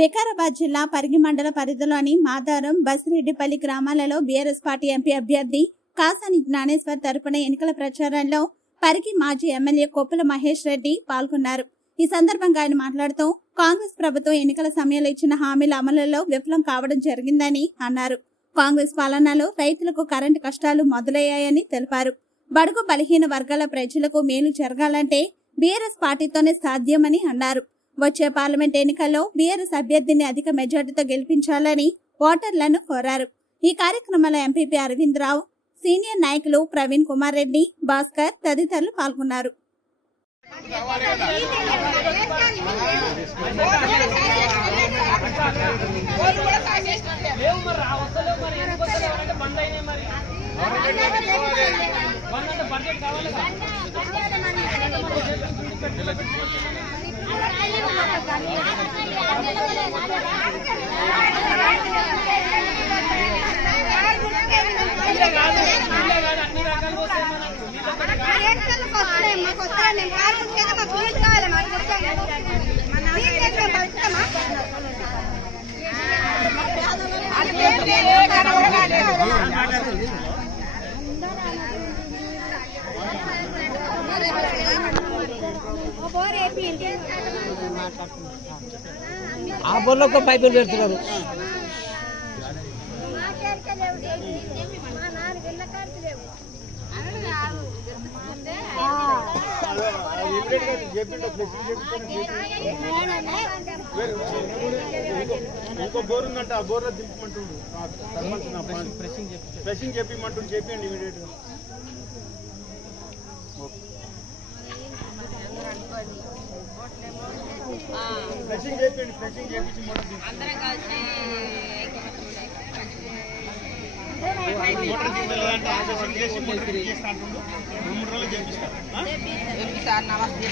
వికారాబాద్ జిల్లా పరిగి మండల పరిధిలోని మాదారం బసిరెడ్డిపల్లి గ్రామాలలో బీఆర్ఎస్ పార్టీ ఎంపీ అభ్యర్థి కాసాని జ్ఞానేశ్వర్ తరపున ఎన్నికల ప్రచారంలో పరిగి మాజీ ఎమ్మెల్యే కొప్పుల మహేష్ రెడ్డి పాల్గొన్నారు. ఈ సందర్భంగా ఆయన మాట్లాడుతూ కాంగ్రెస్ ప్రభుత్వం ఎన్నికల సమయంలో ఇచ్చిన హామీల అమలులో విఫలం కావడం జరిగిందని అన్నారు. కాంగ్రెస్ పాలనలో రైతులకు కరెంటు కష్టాలు మొదలయ్యాయని తెలిపారు. బడుగు బలహీన వర్గాల ప్రజలకు మేలు జరగాలంటే బీఆర్ఎస్ పార్టీతోనే సాధ్యమని అన్నారు. వచ్చే పార్లమెంట్ ఎన్నికల్లో బీఆర్ఎస్ అభ్యర్థిని అధిక మెజార్టీతో గెలిపించాలని ఓటర్లను కోరారు. ఈ కార్యక్రమంలో ఎంపీపీ అరవింద్ రావు, సీనియర్ నాయకులు ప్రవీణ్ కుమార్ రెడ్డి, భాస్కర్ తదితరులు పాల్గొన్నారు. ఆ బోర్లో పైపులు పెడుతున్నారు. ఇంకో బోర్ ఉందంట, ఆ బోర్లో దింపమంటుండు, ప్రెసింగ్ చెప్పిమంటుండు, చెప్పండి ఇమీడియట్ గా. ప్రెసింగ్ చెప్పండి, ప్రెసింగ్ చేపించి మోటార్ చేసి మోటార్ చేస్తా అంటుండు. 3 రోజులు చేపిస్తారు. నమస్తే.